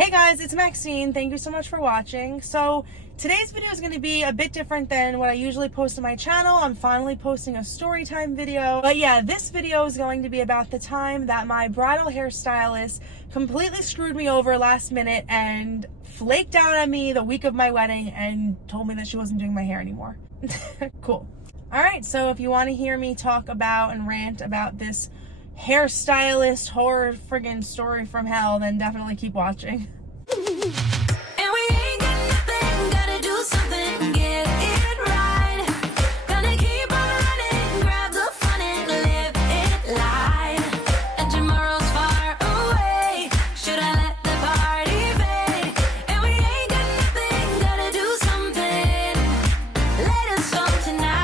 Hey guys, it's Maxine. Thank you so much for watching. So today's video is going to be a bit different than what I usually post on my channel. I'm finally posting a story time video. But yeah, this video is going to be about the time that my bridal hairstylist completely screwed me over last minute and flaked out on me the week of my wedding and told me that she wasn't doing my hair anymore. Cool. Alright, so if you want to hear me talk about and rant about this hairstylist horror friggin' story from hell, then definitely keep watching. And we ain't got nothing, gotta do something, get it right. Gonna keep on running, grab the fun and live it live. And tomorrow's far away, should I let the party fade? And we ain't got nothing, gotta do something, let us go tonight.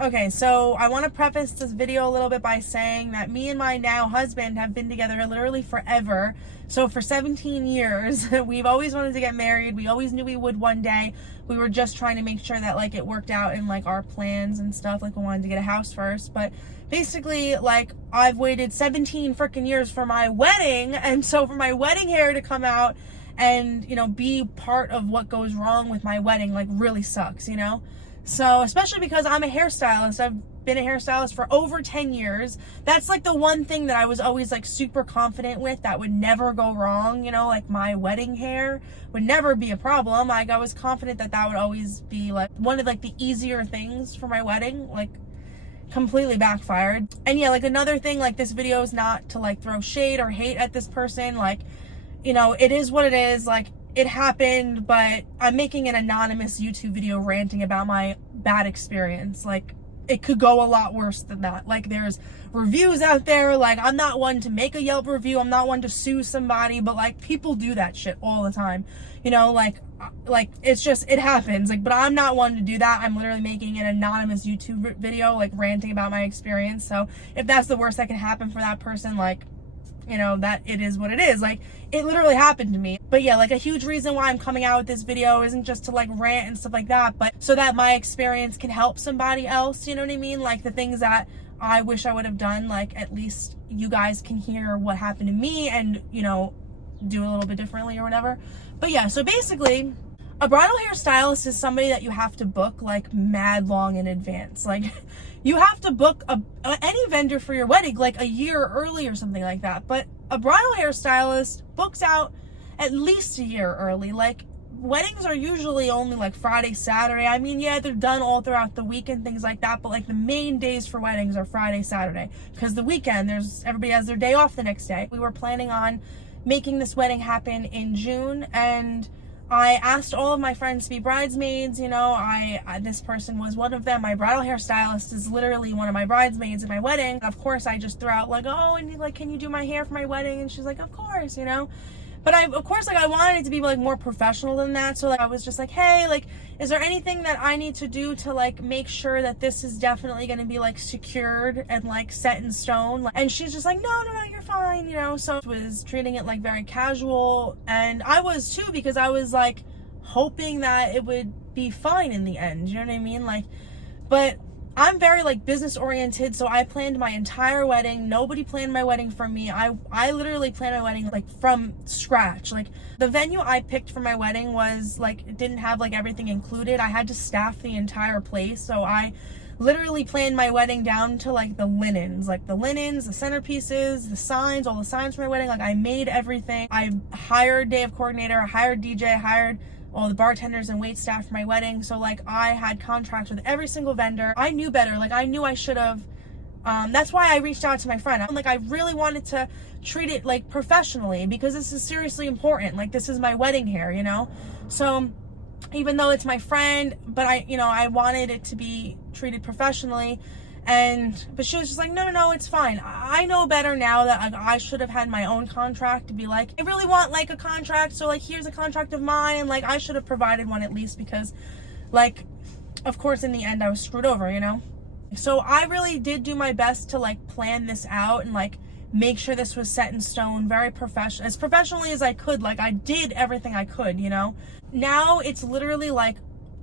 Okay, so I want to preface this video a little bit by saying that me and my now husband have been together literally forever. So for 17 years, we've always wanted to get married. We always knew we would one day. We were just trying to make sure that like it worked out in like our plans and stuff. Like we wanted to get a house first, but basically like I've waited 17 freaking years for my wedding. And so for my wedding hair to come out and, you know, be part of what goes wrong with my wedding, like really sucks, you know? So, especially because I'm a hairstylist. I've been a hairstylist for over 10 years. That's like the one thing that I was always like super confident with that would never go wrong, you know, like my wedding hair would never be a problem. Like I was confident that that would always be like one of like the easier things for my wedding, like completely backfired. And yeah, like another thing, like this video is not to like throw shade or hate at this person. Like, you know, it is what it is. Like, it happened, but I'm making an anonymous YouTube video ranting about my bad experience. Like, it could go a lot worse than that. Like, there's reviews out there. Like, I'm not one to make a Yelp review. I'm not one to sue somebody, but like, people do that shit all the time. You know, like it's just, it happens. Like, but I'm not one to do that. I'm literally making an anonymous YouTube video, like ranting about my experience. So if that's the worst that can happen for that person, like, you know, that it is what it is. Like, it literally happened to me. But yeah, like a huge reason why I'm coming out with this video isn't just to like rant and stuff like that, but so that my experience can help somebody else, you know what I mean? Like the things that I wish I would have done, like at least you guys can hear what happened to me and, you know, do a little bit differently or whatever. But yeah, so basically, a bridal hairstylist is somebody that you have to book like mad long in advance. Like you have to book any vendor for your wedding like a year early or something like that. But a bridal hairstylist books out at least a year early. Like weddings are usually only like Friday, Saturday. I mean, yeah, they're done all throughout the week and things like that. But like the main days for weddings are Friday, Saturday, because the weekend everybody has their day off the next day. We were planning on making this wedding happen in June, and I asked all of my friends to be bridesmaids. You know, this person was one of them. My bridal hairstylist is literally one of my bridesmaids at my wedding. Of course, I just threw out like, oh, and like, can you do my hair for my wedding? And she's like, of course, you know. But of course, like I wanted it to be like more professional than that. So like I was just like, hey, like, is there anything that I need to do to like make sure that this is definitely going to be like secured and like set in stone? And she's just like, no, you're fine, you know. So I was treating it like very casual, and I was too, because I was like hoping that it would be fine in the end. You know what I mean? Like, but I'm very like business oriented, so I planned my entire wedding. Nobody planned my wedding for me. I literally planned my wedding like from scratch. Like the venue I picked for my wedding was like, it didn't have like everything included. I had to staff the entire place, so I literally planned my wedding down to like the linens, the centerpieces, the signs, all the signs for my wedding. Like I made everything. I hired day of coordinator, I hired DJ, I hired all the bartenders and wait staff for my wedding. So like I had contracts with every single vendor. I knew better. Like I knew I should have. That's why I reached out to my friend. I'm like, I really wanted to treat it like professionally, because this is seriously important. Like this is my wedding hair, you know? So even though it's my friend, but I wanted it to be treated professionally. But she was just like, no, it's fine. I know better now that like, I should have had my own contract to be like, I really want like a contract, so like here's a contract of mine. Like I should have provided one at least, because like, of course in the end I was screwed over, you know? So I really did do my best to like plan this out and like make sure this was set in stone, very professional, as professionally as I could. Like I did everything I could, you know? Now it's literally like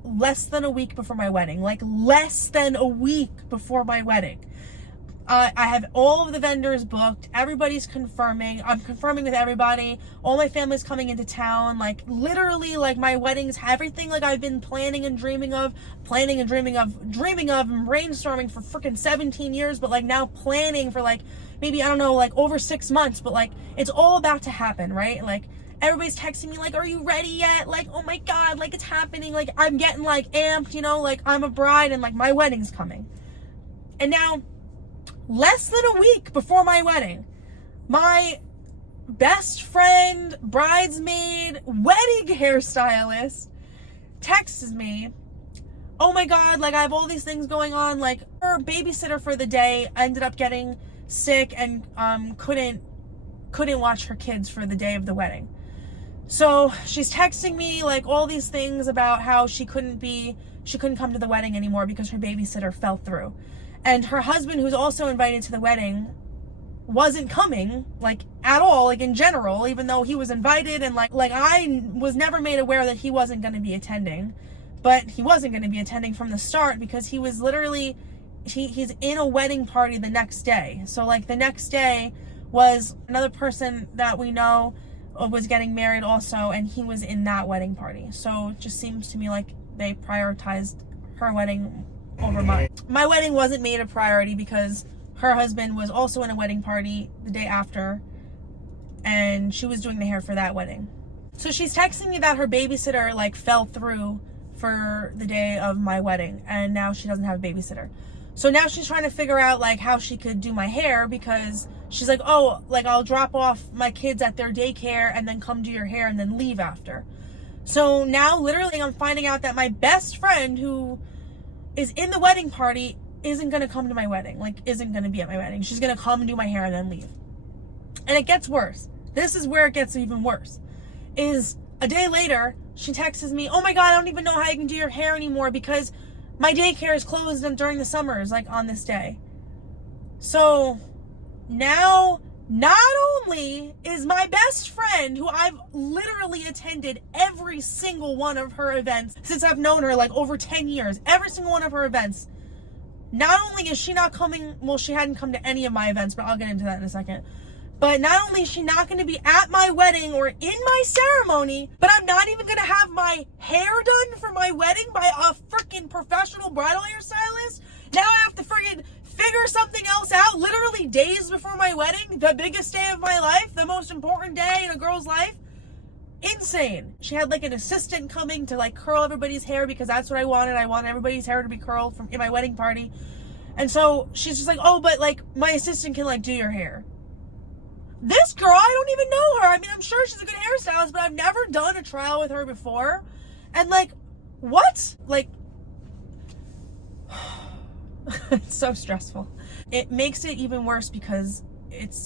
less than a week before my wedding. Like less than a week before my wedding. I have all of the vendors booked. Everybody's confirming. I'm confirming with everybody. All my family's coming into town. Like, literally, like, my wedding's everything like I've been planning and dreaming of, and brainstorming for freaking 17 years, but, like, now planning for, like, maybe, I don't know, like, over 6 months, but, like, it's all about to happen, right? Like, everybody's texting me, like, are you ready yet? Like, oh my God, like, it's happening. Like, I'm getting, like, amped, you know, like, I'm a bride and, like, my wedding's coming. And now, less than a week before my wedding, my best friend, bridesmaid, wedding hairstylist texts me, oh my God, like, I have all these things going on. Like, her babysitter for the day ended up getting sick and couldn't watch her kids for the day of the wedding. So she's texting me, like, all these things about how she couldn't come to the wedding anymore because her babysitter fell through. And her husband, who's also invited to the wedding, wasn't coming, like, at all, like, in general, even though he was invited. And like I was never made aware that he wasn't going to be attending. But he wasn't going to be attending from the start because he was literally, he's in a wedding party the next day. So, like, the next day was another person that we know was getting married also, and he was in that wedding party. So it just seems to me like they prioritized her wedding over mine. My wedding wasn't made a priority because her husband was also in a wedding party the day after, and she was doing the hair for that wedding. So she's texting me that her babysitter, like, fell through for the day of my wedding, and now she doesn't have a babysitter. So now she's trying to figure out, like, how she could do my hair, because she's like, oh, like, I'll drop off my kids at their daycare and then come do your hair and then leave after. So now literally I'm finding out that my best friend, who is in the wedding party, isn't going to come to my wedding, like, isn't going to be at my wedding. She's going to come and do my hair and then leave. And it gets worse. This is where it gets even worse. Is a day later, she texts me, oh my God, I don't even know how you can do your hair anymore because my daycare is closed during the summers, like, on this day. So now, not only is my best friend, who I've literally attended every single one of her events since I've known her, like, over 10 years, every single one of her events, not only is she not coming, well, she hadn't come to any of my events, but I'll get into that in a second. But not only is she not going to be at my wedding or in my ceremony, but I'm not even going to have my hair done for my wedding by a freaking professional bridal hairstylist. Now I have to freaking figure something else out literally days before my wedding, the biggest day of my life, the most important day in a girl's life. Insane. She had, like, an assistant coming to, like, curl everybody's hair because that's what I wanted. I want everybody's hair to be curled in my wedding party. And so she's just like, oh, but, like, my assistant can, like, do your hair. This girl, I don't even know her. I mean, I'm sure she's a good hairstylist, but I've never done a trial with her before. And, like, what? Like, it's so stressful. It makes it even worse because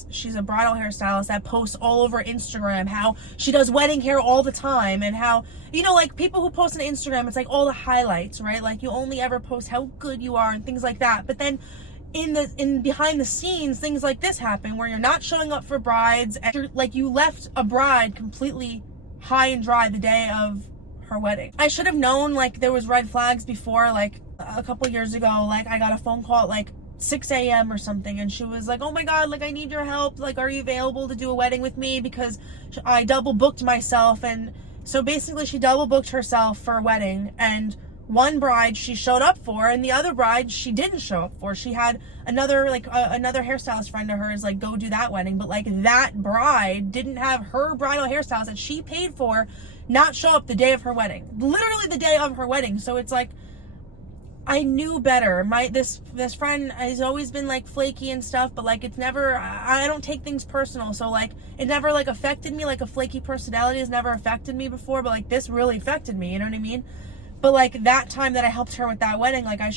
she's a bridal hairstylist that posts all over Instagram how she does wedding hair all the time, and how, you know, like, people who post on Instagram, it's like all the highlights, right? Like, you only ever post how good you are and things like that. But then in behind the scenes, things like this happen where you're not showing up for brides, and you're, like, you left a bride completely high and dry the day of her wedding. I should have known, like, there was red flags before. Like, a couple years ago, like, I got a phone call at, like, 6 a.m. or something, and she was like, oh my God, like, I need your help, like, are you available to do a wedding with me, because I double booked myself. And so basically she double booked herself for a wedding, and one bride she showed up for, and the other bride she didn't show up for. She had another, like, another hairstylist friend of hers, like, go do that wedding, but, like, that bride didn't have her bridal hairstylist that she paid for not show up the day of her wedding, literally the day of her wedding. So it's like, I knew better. This friend has always been, like, flaky and stuff, but, like, it's never, I don't take things personal, so, like, it never, like, affected me. Like, a flaky personality has never affected me before, but, like, this really affected me, you know what I mean? But, like, that time that I helped her with that wedding, like, I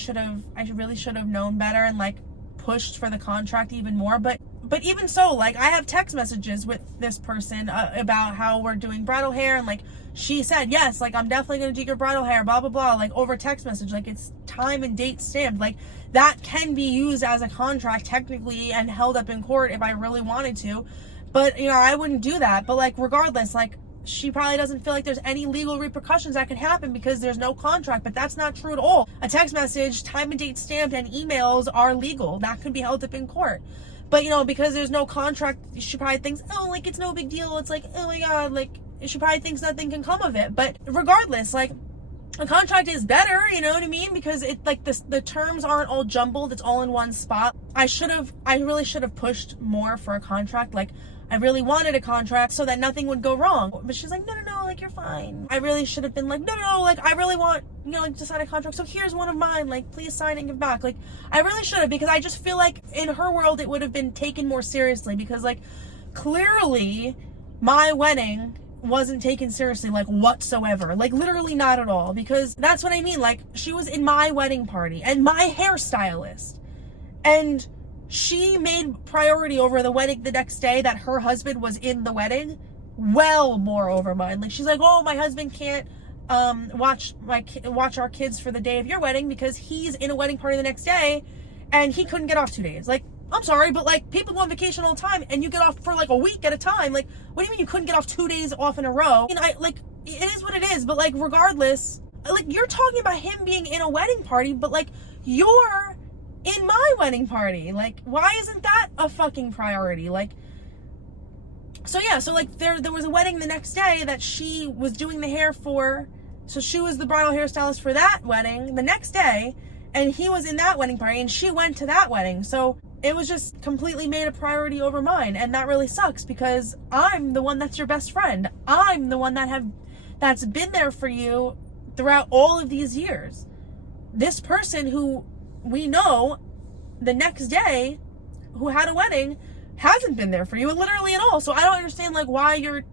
really should have known better and, like, pushed for the contract even more. But even so, like, I have text messages with this person about how we're doing bridal hair, and, like, she said, yes, like, I'm definitely going to do your bridal hair, blah, blah, blah, like, over text message. Like, it's time and date stamped. Like, that can be used as a contract technically and held up in court if I really wanted to. But, you know, I wouldn't do that. But, like, regardless, like, she probably doesn't feel like there's any legal repercussions that can happen because there's no contract, but that's not true at all. A text message, time and date stamped, and emails are legal. That could be held up in court. But, you know, because there's no contract, she probably thinks, oh, like, it's no big deal. It's like, oh my God, like, she probably thinks nothing can come of it. But regardless, like, a contract is better, you know what I mean? Because it, like, the terms aren't all jumbled. It's all in one spot. I really should have pushed more for a contract. Like, I really wanted a contract so that nothing would go wrong. But she's like, no, like, you're fine. I really should have been like, no, like, I really want, you know, like, to sign a contract. So here's one of mine. Like, please sign and give back. Like, I really should have, because I just feel like in her world it would have been taken more seriously, because, like, clearly my wedding wasn't taken seriously, like, whatsoever. Like, literally not at all. Because that's what I mean. Like, she was in my wedding party and my hairstylist, and she made priority over the wedding the next day that her husband was in the wedding well more over mine. Like, she's like, oh, my husband can't watch our kids for the day of your wedding because he's in a wedding party the next day and he couldn't get off 2 days. Like, I'm sorry, but, like, people go on vacation all the time and you get off for, like, a week at a time. Like, what do you mean you couldn't get off 2 days off in a row? And like, it is what it is. But, like, regardless, like, you're talking about him being in a wedding party, but, like, you're in my wedding party. Like, why isn't that a fucking priority? Like, so yeah, so, like, there was a wedding the next day that she was doing the hair for. So she was the bridal hairstylist for that wedding the next day, and he was in that wedding party, and she went to that wedding. So it was just completely made a priority over mine, and that really sucks, because I'm the one that's your best friend. I'm the one that's been there for you throughout all of these years. This person who we know the next day, who had a wedding, hasn't been there for you literally at all. So I don't understand, like, why you're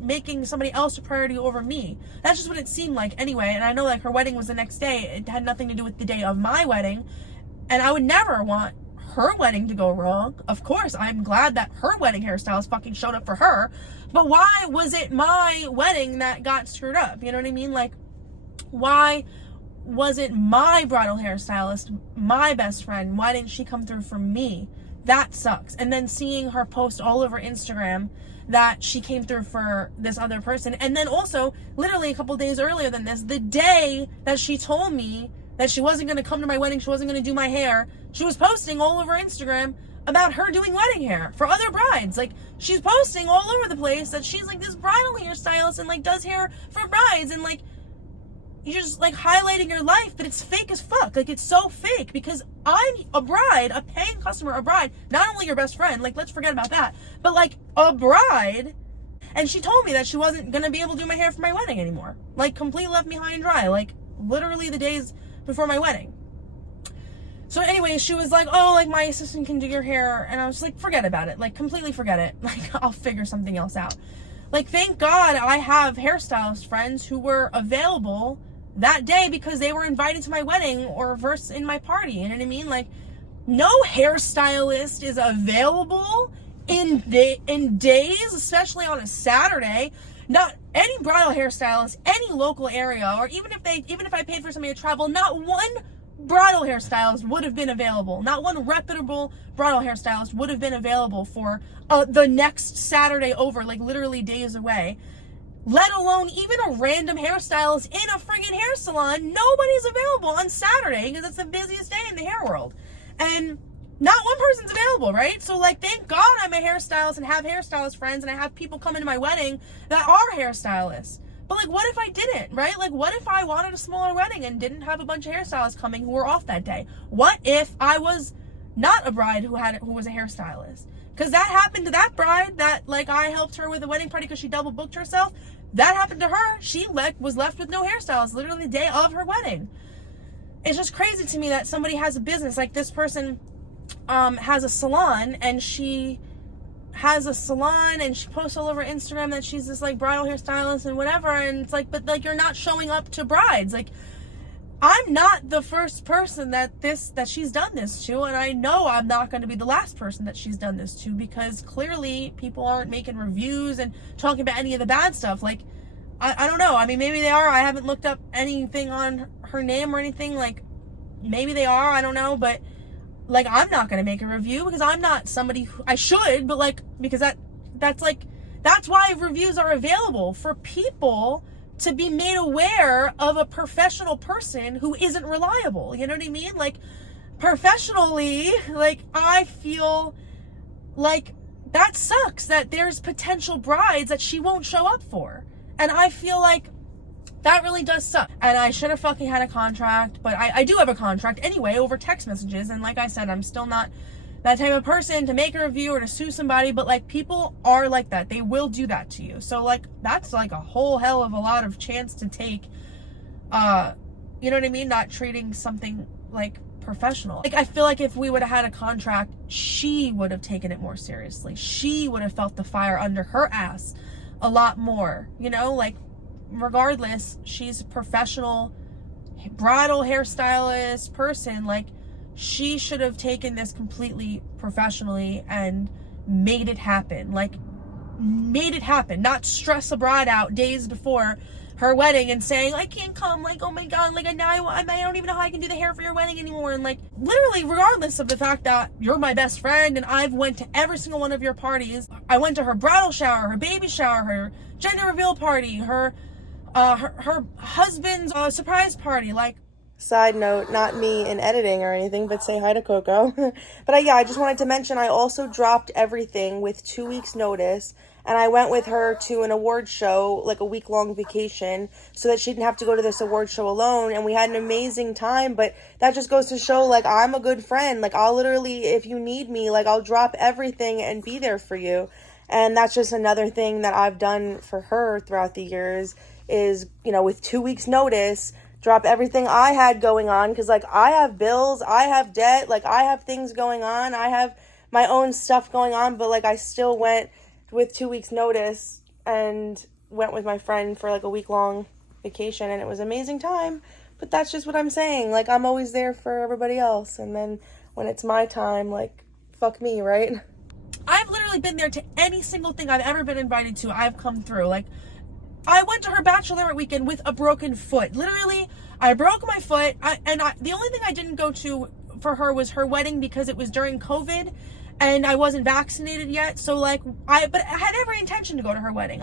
making somebody else a priority over me. That's just what it seemed like anyway. And I know, like, her wedding was the next day. It had nothing to do with the day of my wedding, and I would never want her wedding to go wrong. Of course, I'm glad that her wedding hairstylist fucking showed up for her, but why was it my wedding that got screwed up? You know what I mean? Like, why wasn't my bridal hairstylist my best friend? Why didn't she come through for me? That sucks. And then seeing her post all over Instagram that she came through for this other person, and then also literally a couple days earlier than this, the day that she told me that she wasn't going to come to my wedding, she wasn't going to do my hair, she was posting all over Instagram about her doing wedding hair for other brides. Like, she's posting all over the place that she's, like, this bridal hairstylist and, like, does hair for brides, and, like, you're just, like, highlighting your life, but it's fake as fuck. Like, it's so fake, because I'm a bride, a paying customer, a bride, not only your best friend, like, let's forget about that, but, like, a bride. And she told me that she wasn't gonna be able to do my hair for my wedding anymore. Like, completely left me high and dry, like, literally the days before my wedding. So anyway, she was like, oh, like, my assistant can do your hair, and I was like, forget about it, like, completely forget it, like, I'll figure something else out. Like, thank God I have hairstylist friends who were available that day because they were invited to my wedding or verse in my party. You know what I mean? Like, no hairstylist is available in days, especially on a Saturday. Not any bridal hairstylist, any local area, or even if I paid for somebody to travel, not one bridal hairstylist would have been available. Not one reputable bridal hairstylist would have been available for the next Saturday over, like, literally days away. Let alone even a random hairstylist in a friggin' hair salon. Nobody's available on Saturday because it's the busiest day in the hair world. And not one person's available, right? So, like, thank God I'm a hairstylist and have hairstylist friends, and I have people come into my wedding that are hairstylists. But, like, what if I didn't, right? Like, what if I wanted a smaller wedding and didn't have a bunch of hairstylists coming who were off that day? What if I was not a bride who was a hairstylist? Because that happened to that bride that, like, I helped her with the wedding party because she double booked herself. That happened to her. She was left with no hairstylist literally the day of her wedding. It's just crazy to me that somebody has a business. Like, this person has a salon, and she posts all over Instagram that she's this, like, bridal hairstylist and whatever, and it's like, but, like, you're not showing up to brides. Like, I'm not the first person that she's done this to, and I know I'm not going to be the last person that she's done this to, because clearly people aren't making reviews and talking about any of the bad stuff. Like, I don't know. I mean, maybe they are. I haven't looked up anything on her name or anything. Like, maybe they are. I don't know. But, like, I'm not going to make a review because I'm not somebody who, I should, but, like, because that's, like, that's why reviews are available, for people to be made aware of a professional person who isn't reliable. You know what I mean? Like, professionally, like, I feel like that sucks that there's potential brides that she won't show up for. And I feel like that really does suck. And I should have fucking had a contract, but I do have a contract anyway over text messages. And like I said, I'm still not that type of person to make a review or to sue somebody, but like, people are like that. They will do that to you. So like, that's like a whole hell of a lot of chance to take, you know what I mean? Not treating something like professional. Like, I feel like if we would have had a contract, she would have taken it more seriously. She would have felt the fire under her ass a lot more, you know? Like, regardless, she's a professional bridal hairstylist person. Like, she should have taken this completely professionally and made it happen. Like, made it happen. Not stress a bride out days before her wedding and saying, I can't come, like, oh my god, like, now I don't even know how I can do the hair for your wedding anymore. And like, literally, regardless of the fact that you're my best friend and I've went to every single one of your parties, I went to her bridal shower, her baby shower, her gender reveal party, her husband's surprise party. Like, side note, not me in editing or anything, but say hi to Coco. But yeah, I just wanted to mention, I also dropped everything with 2 weeks notice, and I went with her to an award show, like a week-long vacation, so that she didn't have to go to this award show alone, and we had an amazing time. But that just goes to show, like, I'm a good friend. Like, I'll literally, if you need me, like, I'll drop everything and be there for you. And that's just another thing that I've done for her throughout the years is, you know, with 2 weeks notice, drop everything I had going on, because like, I have bills, I have debt, like, I have things going on, I have my own stuff going on, but like, I still went with 2 weeks notice and went with my friend for like a week-long vacation, and it was an amazing time. But that's just what I'm saying, like, I'm always there for everybody else, and then when it's my time, like, fuck me, right? I've literally been there to any single thing I've ever been invited to. I've come through. Like, I went to her bachelorette weekend with a broken foot. Literally, I broke my foot. The only thing I didn't go to for her was her wedding, because it was during COVID and I wasn't vaccinated yet. So like, but I had every intention to go to her wedding.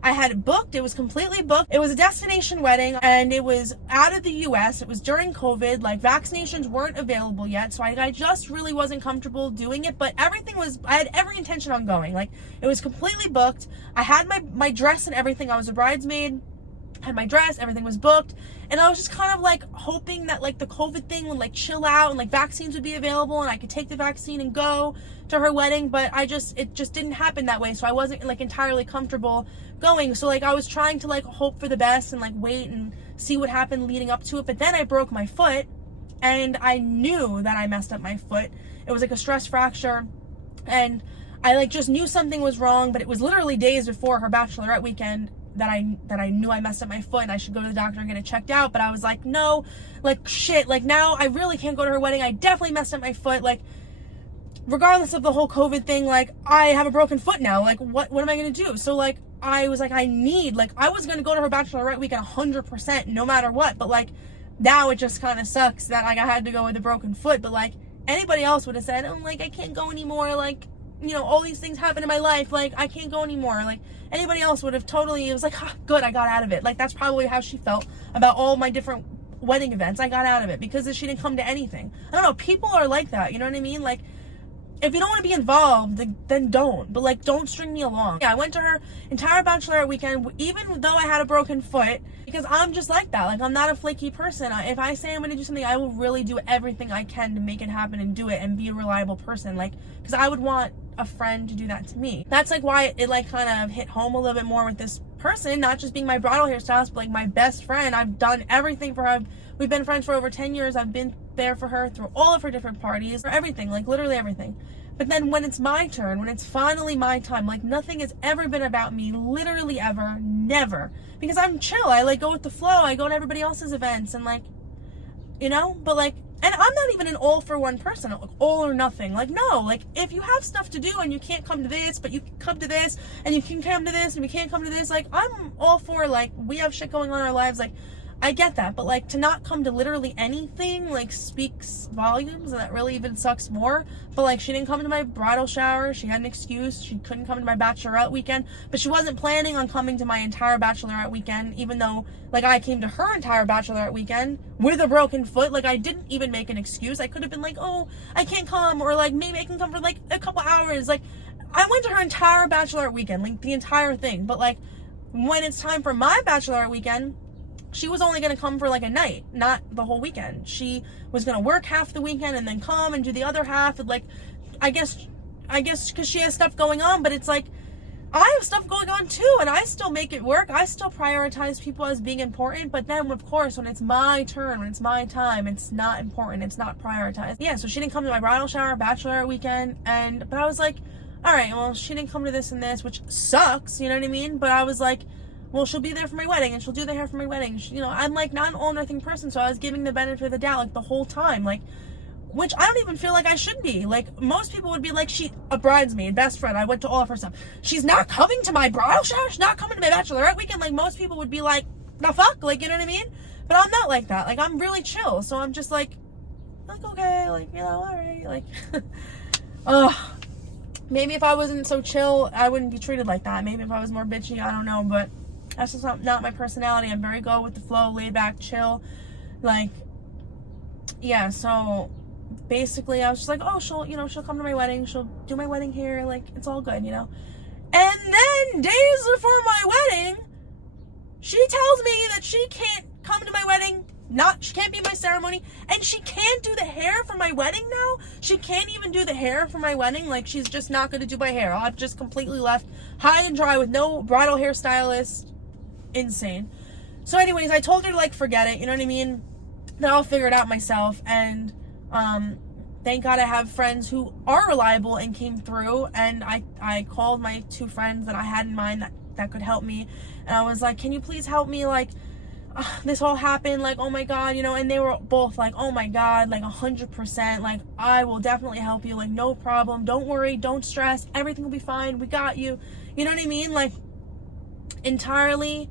I had it booked. It was completely booked. It was a destination wedding, and it was out of the US. It was during COVID. Like, vaccinations weren't available yet. So I just really wasn't comfortable doing it, but I had every intention on going. Like, it was completely booked. I had my dress and everything. I was a bridesmaid, had my dress, everything was booked. And I was just kind of like hoping that like the COVID thing would like chill out and like vaccines would be available and I could take the vaccine and go to her wedding. But it just didn't happen that way. So I wasn't like entirely comfortable going. So like, I was trying to like hope for the best and like wait and see what happened leading up to it. But then I broke my foot, and I knew that I messed up my foot. It was like a stress fracture, and I like just knew something was wrong. But it was literally days before her bachelorette weekend that I knew I messed up my foot and I should go to the doctor and get it checked out. But I was like, no, like, shit, like, now I really can't go to her wedding. I definitely messed up my foot. Like, regardless of the whole COVID thing, like, I have a broken foot now. Like, what am I gonna do? So like, I was like, I was gonna go to her bachelorette weekend 100% no matter what. But like, now it just kind of sucks that like I had to go with a broken foot. But like, anybody else would have said, oh, like, I can't go anymore. Like, you know, all these things happen in my life. Like, I can't go anymore. Like, anybody else would have totally, it was like, good, I got out of it. Like, that's probably how she felt about all my different wedding events. I got out of it because she didn't come to anything. I don't know, people are like that, you know what I mean? Like, if you don't want to be involved, then don't. But like, don't string me along. Yeah, I went to her entire bachelorette weekend, even though I had a broken foot, because I'm just like that. Like, I'm not a flaky person. If I say I'm going to do something, I will really do everything I can to make it happen and do it and be a reliable person. Like, because I would want a friend to do that to me. That's like why it like kind of hit home a little bit more with this person, not just being my bridal hairstylist, but like my best friend. I've done everything for her. We've been friends for over 10 years. I've been there for her through all of her different parties, for everything, like literally everything. But then when it's my turn, when it's finally my time, like, nothing has ever been about me, literally ever, never. Because I'm chill. I like go with the flow. I go to everybody else's events and like, you know, but like, and I'm not even an all for one person, like all or nothing. Like, no, like, if you have stuff to do and you can't come to this, but you can come to this, and you can come to this and we can't come to this, like, I'm all for, like, we have shit going on in our lives. Like, I get that, but like to not come to literally anything like speaks volumes, and that really even sucks more. But like she didn't come to my bridal shower, she had an excuse, she couldn't come to my bachelorette weekend, but she wasn't planning on coming to my entire bachelorette weekend, even though like I came to her entire bachelorette weekend with a broken foot. Like I didn't even make an excuse. I could have been like, oh, I can't come, or like maybe I can come for like a couple hours. Like I went to her entire bachelorette weekend, like the entire thing. But like when it's time for my bachelorette weekend, she was only going to come for like a night, not the whole weekend. She was going to work half the weekend and then come and do the other half. And like, I guess because she has stuff going on, but it's like, I have stuff going on too, and I still make it work. I still prioritize people as being important, but then of course, when it's my turn, when it's my time, it's not important. It's not prioritized. Yeah, so she didn't come to my bridal shower, bachelorette weekend, but I was like, all right, well, she didn't come to this and this, which sucks, you know what I mean? But I was like, well, she'll be there for my wedding, and she'll do the hair for my wedding. She, you know, I'm like not an all nothing person, so I was giving the benefit of the doubt like the whole time, like, which I don't even feel like I should be. Like most people would be like, she a bridesmaid, best friend, I went to all of her stuff, she's not coming to my bridal shower, she's not coming to my bachelorette weekend. Like most people would be like, the fuck, like, you know what I mean? But I'm not like that. Like I'm really chill, so I'm just like okay, like, you know, all right, like maybe if I wasn't so chill, I wouldn't be treated like that. Maybe if I was more bitchy, I don't know, but that's just not my personality. I'm very go with the flow, laid back, chill. Like, yeah, so basically I was just like, oh, she'll come to my wedding, she'll do my wedding here, like, it's all good, you know? And then days before my wedding, she tells me that she can't come to my wedding, she can't be my ceremony, and she can't do the hair for my wedding now. She can't even do the hair for my wedding. Like, she's just not going to do my hair. I've just completely left high and dry with no bridal hairstylist. Insane. So anyways, I told her to like forget it, you know what I mean? Then I'll figure it out myself. And thank God I have friends who are reliable and came through, and I called my two friends that I had in mind that could help me, and I was like, can you please help me, like, this all happened, like, oh my God, you know? And they were both like, oh my God, like 100%, like, I will definitely help you, like, no problem, don't worry, don't stress, everything will be fine, we got you, you know what I mean? Like, entirely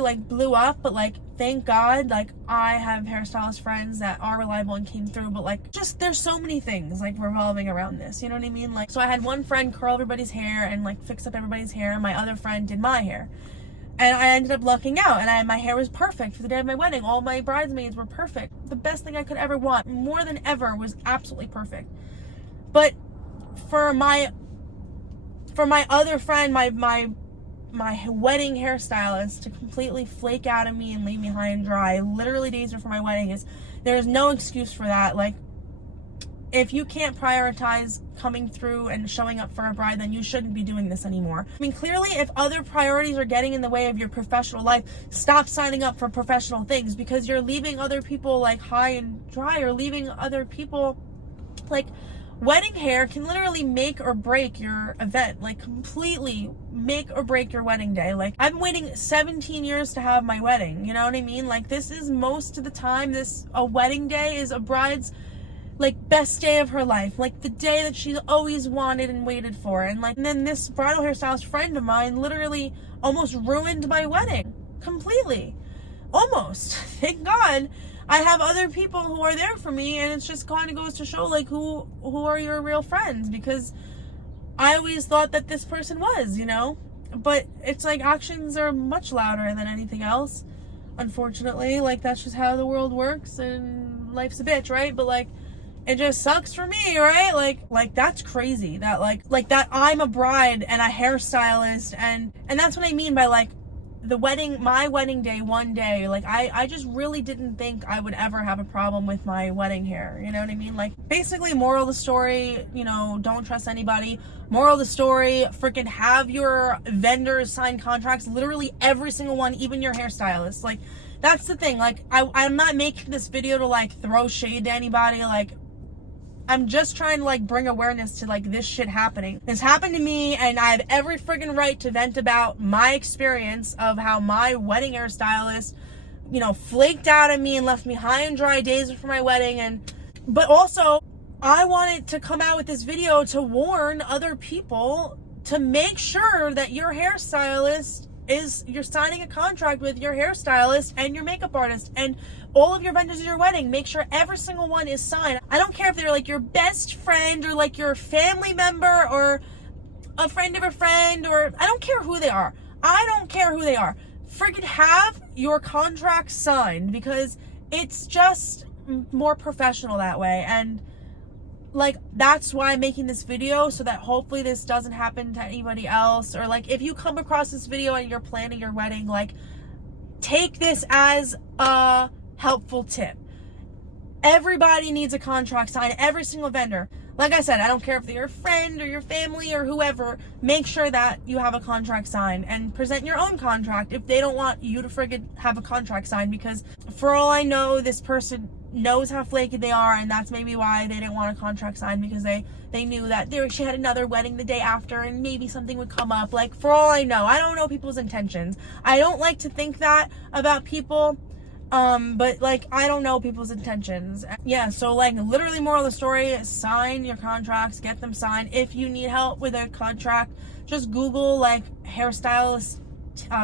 like blew up. But like, thank God, like, I have hairstylist friends that are reliable and came through. But like, just there's so many things like revolving around this, you know what I mean? Like, so I had one friend curl everybody's hair and like fix up everybody's hair, and my other friend did my hair, and I ended up lucking out, and my hair was perfect for the day of my wedding. All my bridesmaids were perfect. The best thing I could ever want, more than ever, was absolutely perfect. But for my other friend, my wedding hairstylist, to completely flake out of me and leave me high and dry literally days before my wedding, there's no excuse for that. Like, if you can't prioritize coming through and showing up for a bride, then you shouldn't be doing this anymore. I mean, clearly, if other priorities are getting in the way of your professional life, stop signing up for professional things, because you're leaving other people like high and dry, or leaving other people like, wedding hair can literally make or break your event, like completely make or break your wedding day. Like, I've been waiting 17 years to have my wedding, you know what I mean? Like, this is most of the time, a wedding day is a bride's like best day of her life, like the day that she's always wanted and waited for. And then this bridal hairstylist friend of mine literally almost ruined my wedding completely, almost. Thank God I have other people who are there for me, and it's just kind of goes to show, like, who are your real friends, because I always thought that this person was, you know? But it's like, actions are much louder than anything else, unfortunately. Like, that's just how the world works, and life's a bitch, right? But like, it just sucks for me, right? Like that's crazy that like that I'm a bride and a hairstylist, and that's what I mean by like, my wedding day one day, like I just really didn't think I would ever have a problem with my wedding hair, you know what I mean? Like, basically, moral of the story, you know, don't trust anybody. Moral of the story, freaking have your vendors sign contracts, literally every single one, even your hairstylist. Like, that's the thing. Like, I'm not making this video to like throw shade to anybody. Like, I'm just trying to like bring awareness to like this shit happening. This happened to me, and I have every friggin' right to vent about my experience of how my wedding hairstylist, you know, flaked out on me and left me high and dry days before my wedding. But also, I wanted to come out with this video to warn other people to make sure that your hairstylist is you're signing a contract with your hairstylist and your makeup artist and all of your vendors at your wedding. Make sure every single one is signed. I don't care if they're like your best friend or like your family member or a friend of a friend, or I don't care who they are. I don't care who they are. Freaking have your contract signed, because it's just more professional that way. And like, that's why I'm making this video, so that hopefully this doesn't happen to anybody else. Or like, if you come across this video and you're planning your wedding, like, take this as a helpful tip. Everybody needs a contract signed, every single vendor. Like I said, I don't care if they're your friend or your family or whoever, make sure that you have a contract signed and present your own contract if they don't want you to friggin' have a contract signed, because for all I know, this person knows how flaky they are, and that's maybe why they didn't want a contract signed, because they knew that she had another wedding the day after and maybe something would come up. Like, for all I know, I don't know people's intentions. I don't like to think that about people. But like, I don't know people's intentions. Yeah, so like, literally moral of the story is sign your contracts, get them signed. If you need help with a contract, just Google like hairstylist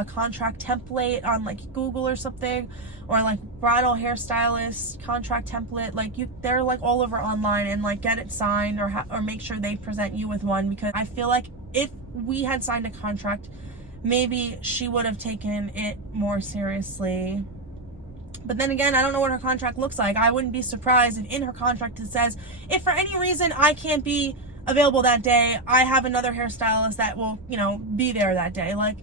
contract template on like Google or something, or like bridal hairstylist contract template. Like, they're like all over online, and like, get it signed, or make sure they present you with one, because I feel like if we had signed a contract, maybe she would have taken it more seriously. But then again, I don't know what her contract looks like. I wouldn't be surprised if in her contract it says, if for any reason I can't be available that day, I have another hairstylist that will, you know, be there that day. Like,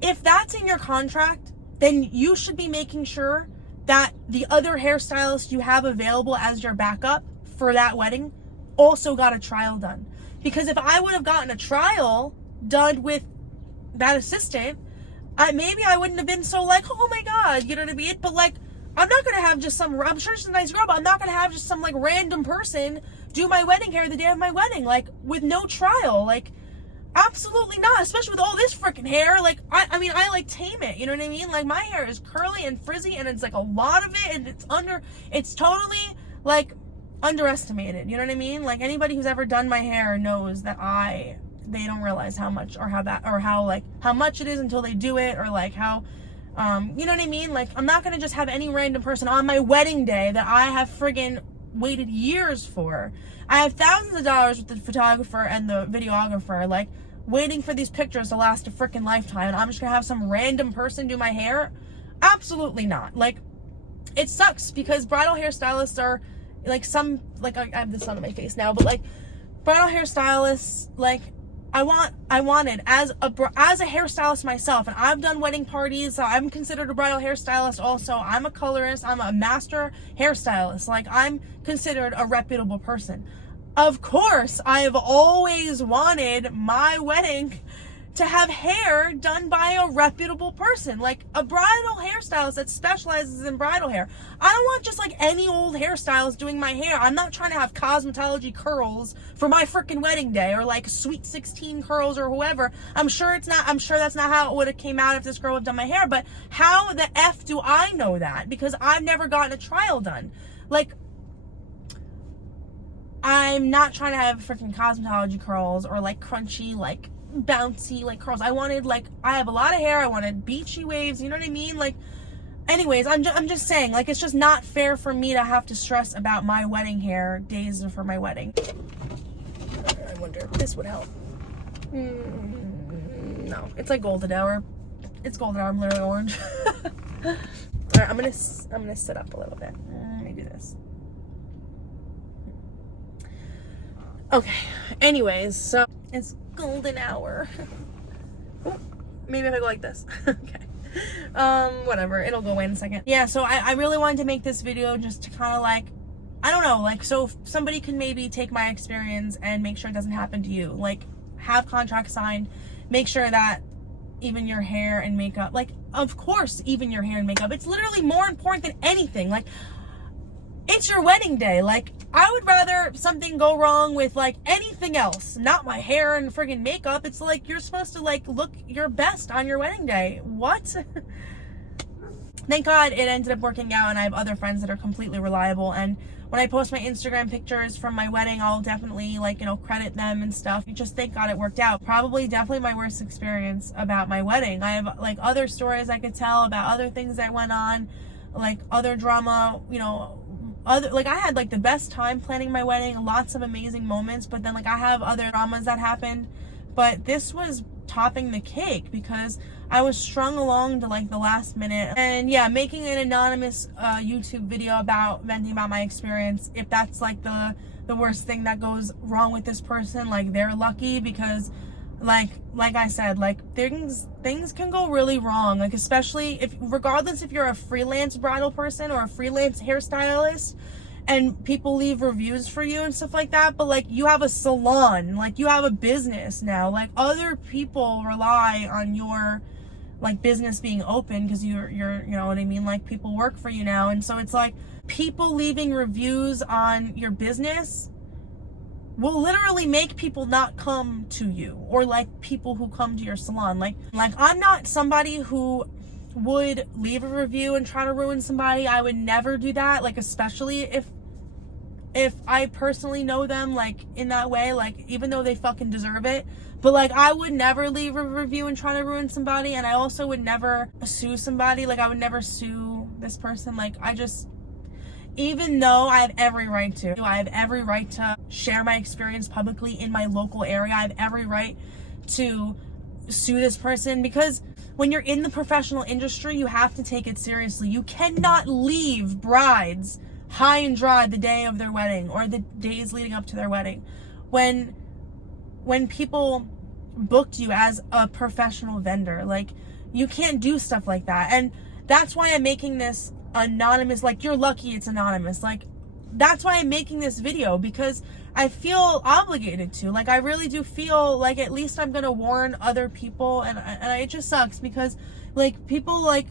if that's in your contract, then you should be making sure that the other hairstylist you have available as your backup for that wedding also got a trial done. Because if I would have gotten a trial done with that assistant, maybe I wouldn't have been so like, oh my god, you know what I mean? But like, I'm not gonna have just I'm sure she's a nice girl, but I'm not gonna have just some like random person do my wedding hair the day of my wedding, like, with no trial. Like, absolutely not, especially with all this freaking hair. Like, I mean, I like tame it, you know what I mean? Like, my hair is curly and frizzy, and it's like a lot of it, and it's totally like underestimated, you know what I mean? Like, anybody who's ever done my hair knows that they don't realize how much, or how much it is until they do it, or like how, you know what I mean? Like, I'm not gonna just have any random person on my wedding day that I have friggin' waited years for. I have thousands of dollars with the photographer and the videographer, like, waiting for these pictures to last a freaking lifetime, and I'm just gonna have some random person do my hair? Absolutely not. Like, it sucks, because bridal hairstylists are like, I have this on my face now, but like, bridal hairstylists, like, I wanted as a hairstylist myself, and I've done wedding parties, so I'm considered a bridal hairstylist also. I'm a colorist, I'm a master hairstylist. Like, I'm considered a reputable person. Of course, I have always wanted my wedding to have hair done by a reputable person, like a bridal hairstylist that specializes in bridal hair. I don't want just like any old hairstylist doing my hair. I'm not trying to have cosmetology curls for my freaking wedding day, or like sweet 16 curls, or whoever. I'm sure that's not how it would have came out if this girl had done my hair. But how the F do I know that? Because I've never gotten a trial done. Like, I'm not trying to have freaking cosmetology curls, or like crunchy, like bouncy like curls. I have a lot of hair. I wanted beachy waves, you know what I mean? Like, anyways, I'm just saying, like, it's just not fair for me to have to stress about my wedding hair days for my wedding. I wonder if this would help. No, it's like golden hour. It's golden hour. I'm literally orange. All right, I'm gonna sit up a little bit. Maybe this. Okay, anyways, so it's golden hour. Ooh, maybe if I go like this. Okay. Whatever, it'll go away in a second. Yeah, so I really wanted to make this video just to kind of like, I don't know, like, so somebody can maybe take my experience and make sure it doesn't happen to you. Like, have contracts signed, make sure that even your hair and makeup, like, of course, even your hair and makeup, it's literally more important than anything. Like, it's your wedding day. Like, I would rather something go wrong with like anything else, not my hair and friggin' makeup. It's like, you're supposed to like look your best on your wedding day. What? thank God it ended up working out, and I have other friends that are completely reliable. And when I post my Instagram pictures from my wedding, I'll definitely, like, you know, credit them and stuff. Just thank God it worked out. Probably definitely my worst experience about my wedding. I have, like, other stories I could tell about other things that went on, like other drama, you know, like I had like the best time planning my wedding, lots of amazing moments, but then like I have other dramas that happened. But this was topping the cake because I was strung along to like the last minute. And yeah, making an anonymous YouTube video about venting about my experience, if that's like the worst thing that goes wrong with this person, like they're lucky, because like I said, like things can go really wrong, like especially regardless if you're a freelance bridal person or a freelance hairstylist and people leave reviews for you and stuff like that, but like you have a salon, like you have a business now, like other people rely on your like business being open because you're you know what I mean, like people work for you now. And so it's like people leaving reviews on your business will literally make people not come to you, or like people who come to your salon. Like I'm not somebody who would leave a review and try to ruin somebody. I would never do that, like especially if I personally know them, like in that way, like even though they fucking deserve it. But like I would never leave a review and try to ruin somebody, and I also would never sue somebody. Like I would never sue this person. Like I just, even though I have every right to share my experience publicly in my local area, I have every right to sue this person, because when you're in the professional industry, you have to take it seriously. You cannot leave brides high and dry the day of their wedding or the days leading up to their wedding. When people booked you as a professional vendor, like you can't do stuff like that. And that's why I'm making this anonymous. Like you're lucky it's anonymous. Like that's why I'm making this video, because I feel obligated to. Like I really do feel like at least I'm gonna warn other people, and it just sucks because like people like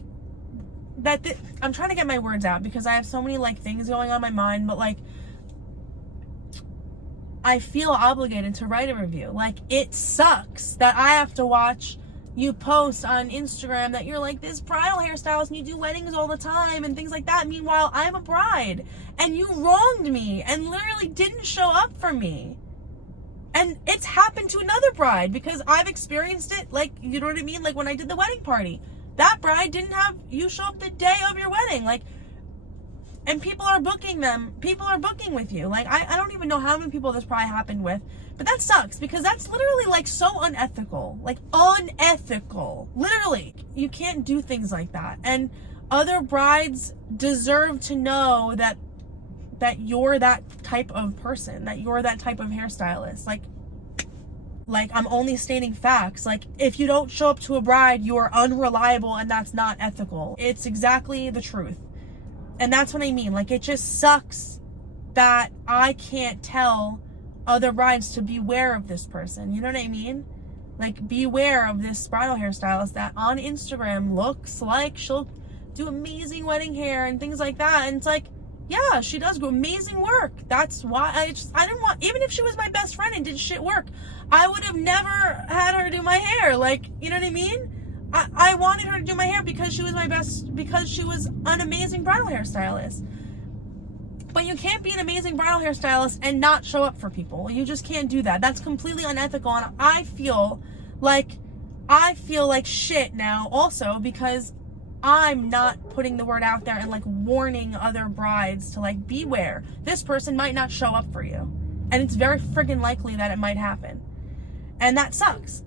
that. I'm trying to get my words out because I have so many like things going on in my mind, but like I feel obligated to write a review. Like it sucks that I have to watch you post on Instagram that you're like this bridal hairstylist and you do weddings all the time and things like that. Meanwhile, I'm a bride and you wronged me and literally didn't show up for me. And it's happened to another bride because I've experienced it. Like, you know what I mean? Like when I did the wedding party, that bride didn't have you show up the day of your wedding. Like, and people are booking with you. Like, I don't even know how many people this probably happened with, but that sucks because that's literally like so unethical. Like unethical. Literally. You can't do things like that. And other brides deserve to know that you're that type of person, that you're that type of hairstylist. Like I'm only stating facts. Like if you don't show up to a bride, you are unreliable and that's not ethical. It's exactly the truth. And that's what I mean. Like it just sucks that I can't tell other brides to beware of this person. You know what I mean? Like beware of this bridal hairstylist that on Instagram looks like she'll do amazing wedding hair and things like that. And it's like, yeah, she does amazing work. That's why I didn't want, even if she was my best friend and did shit work, I would have never had her do my hair. Like, you know what I mean? I wanted her to do my hair because she was because she was an amazing bridal hairstylist. But you can't be an amazing bridal hairstylist and not show up for people. You just can't do that. That's completely unethical. And I feel like shit now also because I'm not putting the word out there and like warning other brides to like beware. This person might not show up for you. And it's very friggin' likely that it might happen. And that sucks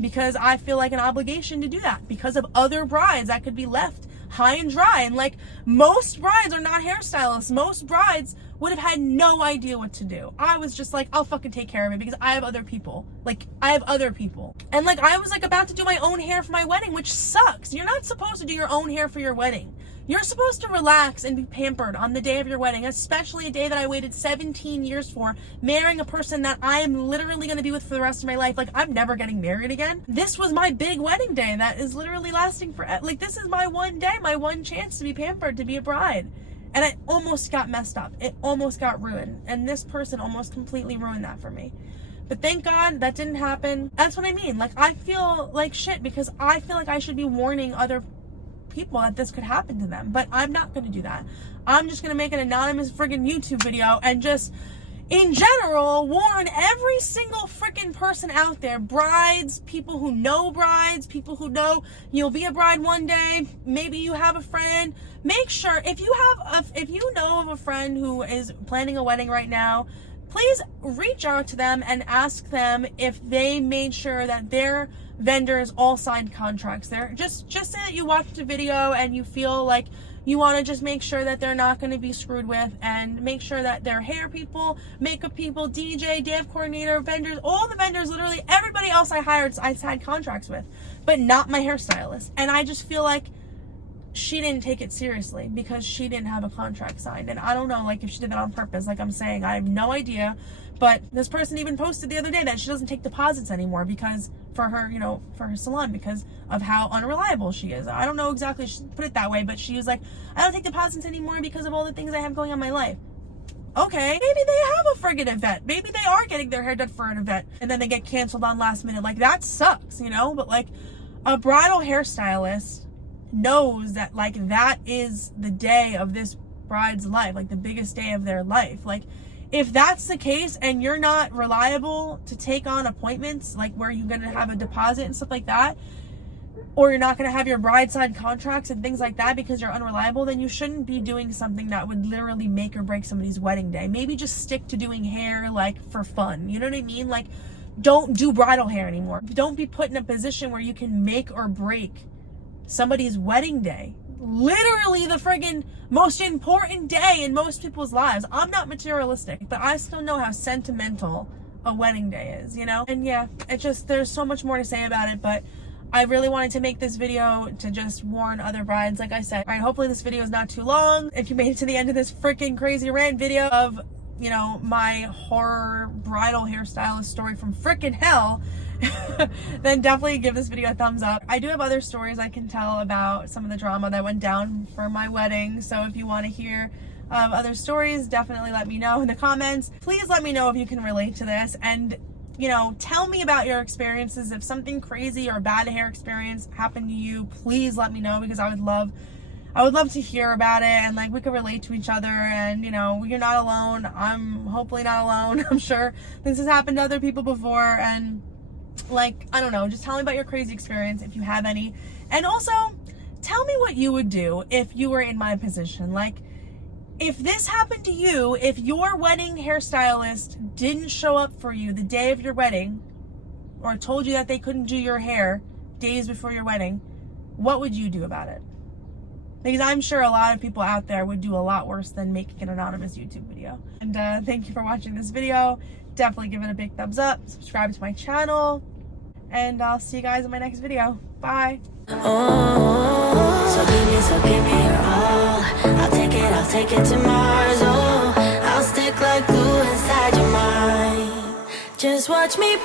because I feel like an obligation to do that because of other brides that could be left high and dry. And like most brides are not hairstylists. Most brides would have had no idea what to do. I was just like, I'll fucking take care of it because I have other people. Like I have other people. And like I was like about to do my own hair for my wedding, which sucks. You're not supposed to do your own hair for your wedding. You're supposed to relax and be pampered on the day of your wedding, especially a day that I waited 17 years for, marrying a person that I am literally going to be with for the rest of my life. Like, I'm never getting married again. This was my big wedding day that is literally lasting for, like, this is my one day, my one chance to be pampered, to be a bride. And it almost got messed up. It almost got ruined. And this person almost completely ruined that for me. But thank God that didn't happen. That's what I mean. Like, I feel like shit because I feel like I should be warning other people that this could happen to them. But I'm not going to do that. I'm just going to make an anonymous friggin' YouTube video and just, in general, warn every single freaking person out there, brides, people who know brides, people who know you'll be a bride one day, maybe you have a friend. Make sure, if you know of a friend who is planning a wedding right now, please reach out to them and ask them if they made sure that their vendors all signed contracts. They're just say that you watched a video and you feel like you want to just make sure that they're not going to be screwed with, and make sure that their hair people, makeup people, DJ, dance coordinator, vendors, all the vendors, literally everybody else I hired, I signed contracts with, but not my hairstylist. And I just feel like she didn't take it seriously because she didn't have a contract signed. And I don't know, like, if she did that on purpose. Like I'm saying, I have no idea. But this person even posted the other day that she doesn't take deposits anymore because for her, you know, for her salon, because of how unreliable she is. I don't know exactly, she put it that way, but she was like, I don't take deposits anymore because of all the things I have going on in my life. Okay, maybe they have a friggin' event. Maybe they are getting their hair done for an event and then they get canceled on last minute. Like, that sucks, you know? But like, a bridal hairstylist knows that, like, that is the day of this bride's life, like the biggest day of their life. Like, if that's the case and you're not reliable to take on appointments, like where you're going to have a deposit and stuff like that, or you're not going to have your bride sign contracts and things like that because you're unreliable, then you shouldn't be doing something that would literally make or break somebody's wedding day. Maybe just stick to doing hair, like, for fun. You know what I mean? Like, don't do bridal hair anymore. Don't be put in a position where you can make or break somebody's wedding day. Literally the friggin' most important day in most people's lives. I'm not materialistic, but I still know how sentimental a wedding day is, you know? And yeah, it just, there's so much more to say about it, but I really wanted to make this video to just warn other brides, like I said. All right, hopefully this video is not too long. If you made it to the end of this freaking crazy rant video of, you know, my horror bridal hairstylist story from freaking hell, then definitely give this video a thumbs up. I do have other stories I can tell about some of the drama that went down for my wedding, so if you want to hear other stories, definitely let me know in the comments. Please let me know if you can relate to this, and, you know, tell me about your experiences. If something crazy or bad hair experience happened to you, please let me know, because I would love to hear about it, and like we could relate to each other, and, you know, you're not alone. I'm hopefully not alone. I'm sure this has happened to other people before, and like, I don't know, just tell me about your crazy experience if you have any. And also tell me what you would do if you were in my position. Like, if this happened to you, if your wedding hairstylist didn't show up for you the day of your wedding, or told you that they couldn't do your hair days before your wedding, what would you do about it? Because I'm sure a lot of people out there would do a lot worse than making an anonymous YouTube video. And thank you for watching this video. Definitely give it a big thumbs up, subscribe to my channel, and I'll see you guys in my next video. Bye. Oh, so give me your all. I'll take it to Mars. Oh, I'll stick like glue inside your mind. Just watch me.